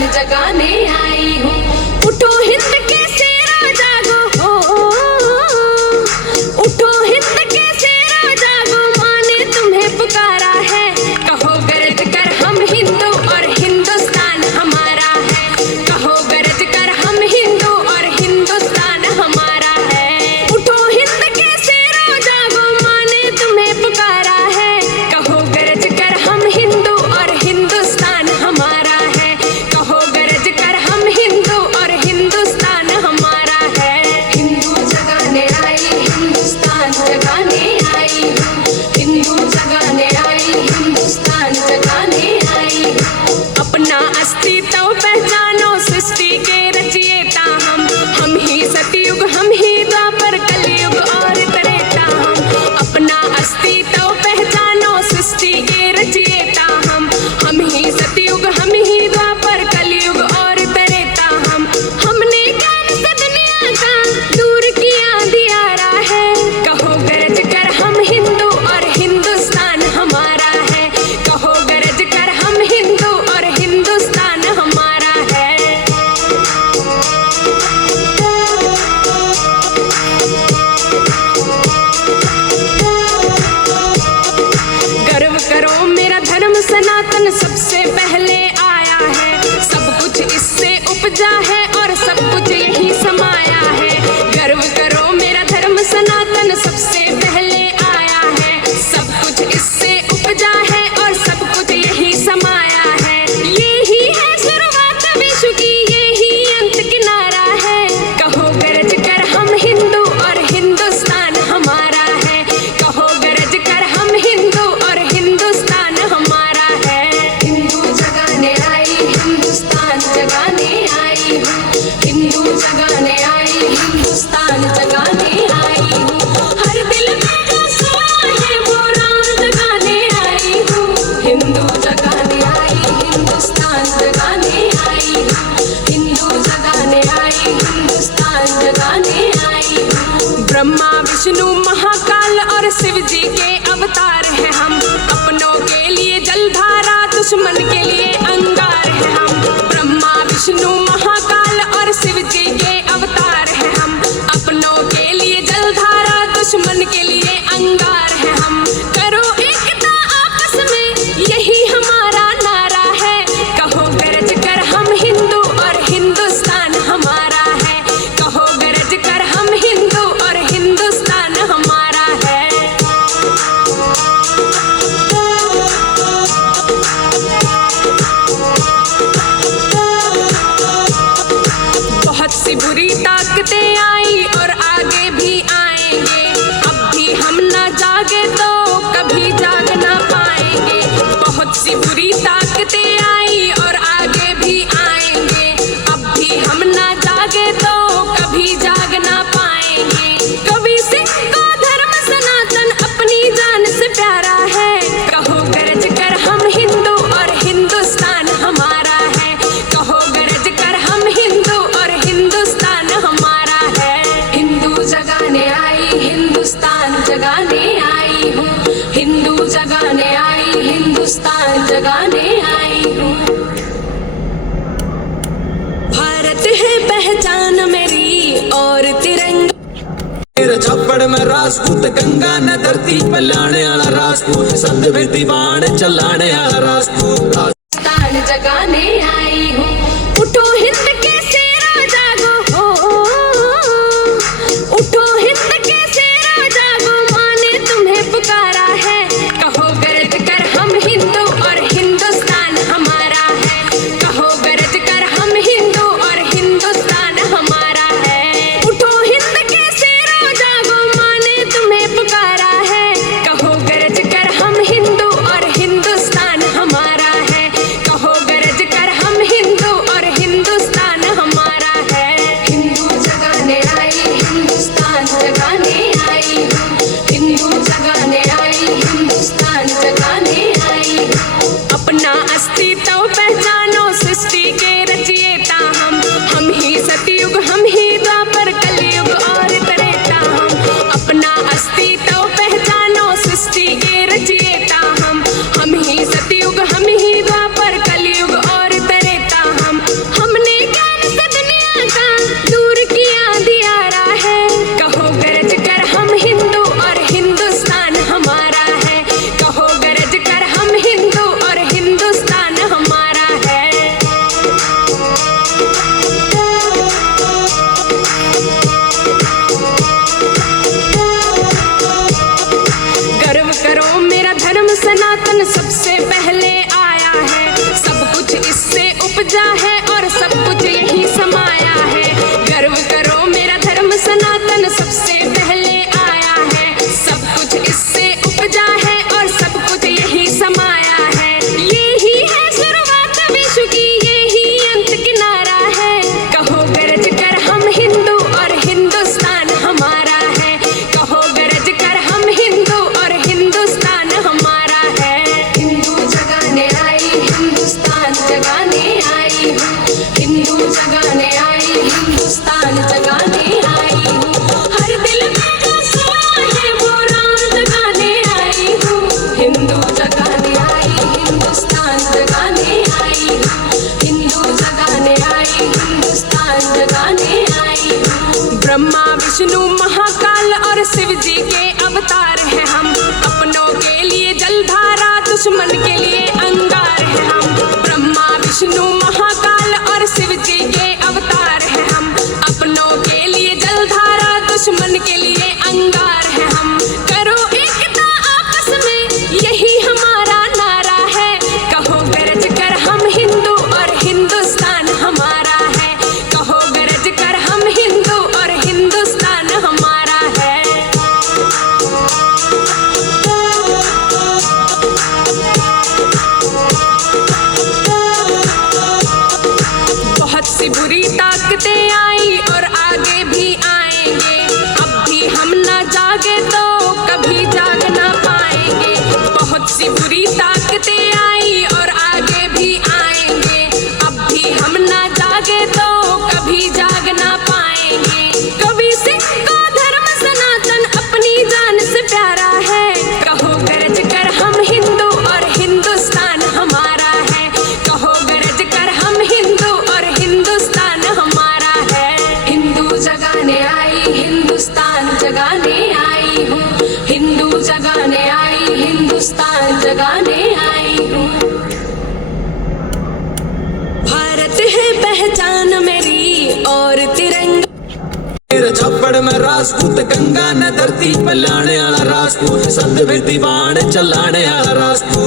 हिंदुस्तान जगाने आई हूँ। उठो हिंद के शेरा जागो हो, उठो हिंद के शेरा जागो, माँ ने तुम्हें पुकारा है। कहो गरज कर हम हिंदू और हिंदुस्तान हमारा है। कहो गरज कर हम हिंदू और हिंदुस्तान हमारा है। उठो हिंद के शेरा जागो, माँ ने तुम्हें पुकारा है। कहो गरज कर हम हिंदू और हिंदुस्तान हमारा है। कहो गरज कर हम हिंदू और हिंदुस्तान हमारा है। हिंदू जगाने आई, हिंदुस्तान जगाने आई हूँ। हिंदू जगाने आई, हिंदुस्तान जगाने आई हूँ। अपना अस्तित्व पहचानो, सृष्टि के रचयिता हम ही सतयुग, हम ही द्वापर, कलयुग और त्रेता हम। अपना अस्तित्व पहचानो, सृष्टि के रचयिता हम ही सतयुग, हम ही द्वापर, कलयुग और त्रेता हम। हमने ज्ञान से दुनिया का दूर किया अंधियारा है। कहो गरज कर हम हिंदू और हिंदुस्तान हमारा है। कहो गरज कर हम हिंदू और हिंदुस्तान हमारा है। गर्व करो मेरा धर्म सनातन सबसे पहले आया है। सब कुछ इससे उपजा है और सब कुछ यही समाया है। गर्व करो मेरा धर्म सनातन सबसे पहले आया है। सब कुछ इससे उपजा है और सब कुछ यही समाया है। यही है शुरुआत विश्व की, यही अंत किनारा है। कहो गरज कर हम हिंदू और हिंदुस्तान हमारा है। कहो गरज कर हम हिंदू और हिंदुस्तान हमारा है। हिंदू जगाने आई, हिंदुस्तान जगाने आई हूँ। हिंदू जगाने आई, हिंदुस्तान जगाने आई हूँ। हर दिल में जो सोया है वो राम जगाने आई हूँ। हिंदू जगाने आई, हिंदुस्तान जगाने आई हूँ। हिंदू जगाने आई, हिंदुस्तान जगाने आई हूँ। ब्रह्मा विष्णु महाकाल और शिव जी के अवतार हैं हम। अपनों के लिए जलधारा, दुश्मन के लिए अंगार है हम। ब्रह्मा विष्णु महाकाल और शिव जी के अवतार हैं हम। अपनों के लिए जलधारा, दुश्मन के लिए अंगार है हम। करो एकता आपस में, यही हमारा नारा है। कहो गरज कर हम हिंदू और हिंदुस्तान हमारा है। कहो गरज कर हम हिंदू और हिंदुस्तान हमारा है। बहुत सी बुरी ताकतें आई और आगे भी आएंगे। अब भी हम ना जागे तो कभी जाग ना पाएंगे। बहुत सी बुरी ताकतें आई और आगे भी आएंगे। अब भी हम ना जागे तो कभी जाग ना पाएंगे। कभी सिख को धर्म सनातन अपनी जान से प्यारा है। कहो गरज कर हम हिंदू और हिंदुस्तान हमारा है। कहो गरज कर हम हिंदू और हिंदुस्तान हमारा है। हिंदू जगाने आई, हिंदुस्तान जगाने आई हूँ। हिंदू जगाने आई, हिंदुस्तान जगाने आई हूँ। भारत है पहचान मेरी और तिरंगा। मेरे छप्पड़ में राजपूत गंगा न धरती पर लाने वाला राजपूत, संत भी दीवान चलाने वाला राजपूत। हिंदुस्तान जगाने आई हूँ। उठो हिंद के शेरा जागो हो, उठो हिंद के शेरा जागो, माँ ने तुम्हें पुकारा है। कहो गरज कर हम हिंदू और हिंदुस्तान हमारा है। कहो गरज कर हम हिंदू और हिंदुस्तान हमारा है। उठो हिंद के शेरा जागो, माँ ने तुम्हें पुकारा है। कहो गरज कर हम हिंदू और हिंदुस्तान हमारा है। कहो गरज कर उपजा है और सब कुछ यही समाया है। गर्व करो मेरा धर्म सनातन सबसे पहले आया है। सब कुछ इससे उपजा है और सब कुछ यही समाया है। यही है शुरुआत विश्व की, यही अंत किनारा है। कहो गरज कर हम हिंदू और हिंदुस्तान हमारा है। कहो गरज कर हम हिंदू और हिंदुस्तान हमारा है। हिंदू जगाने आई, हिंदुस्तान जगाने आई हूँ। हिंदू जगाने आई, हिंदुस्तान जगाने आई हूँ। हर दिल में जो सोया है वो राम जगाने आई हूँ। हिंदू जगाने आई, हिंदुस्तान जगाने आई हूँ। हिंदू जगाने आई, हिंदुस्तान जगाने आई हूँ। ब्रह्मा विष्णु महाकाल और शिव जी के अवतार हैं हम। अपनों के लिए जलधारा, दुश्मन के लिए अंगार है हम। ब्रह्मा विष्णु महाकाल और शिव जी के अवतार हैं हम। अपनों के लिए जलधारा, दुश्मन के लिए अंगार है हम। करो एकता आपस में, यही हमारा नारा है। कहो गरज कर हम हिंदू और हिंदुस्तान हमारा है। कहो गरज कर हम हिंदू और हिंदुस्तान हमारा है। बहुत सी बुरी ताकतें आई और आगे भी आएंगे। अब भी हम ना जागे तो कभी जाग ना पाएंगे। बहुत सी बुरी ताकतें आई और आगे भी आएंगे। अब भी हम ना जागे तो कभी जाग ना पाएंगे। कभी सिख को धर्म सनातन अपनी जान से प्यारा है। कहो गरज कर हम हिंदू और हिंदुस्तान हमारा है। कहो गरज कर हम हिंदू और हिंदुस्तान हमारा है। हिंदू जगाने आई, हिंदुस्तान जगाने आई हूँ। हिंदू जगाने आई, हिंदुस्तान जगाने आई हूँ। भारत है पहचान मेरी और तिरंगा। मेरे छप्पड़ में राजपूत गंगा न धरती पे लाने वाला राजपूत, संत भी दीवान चलाने वाला राजपूत।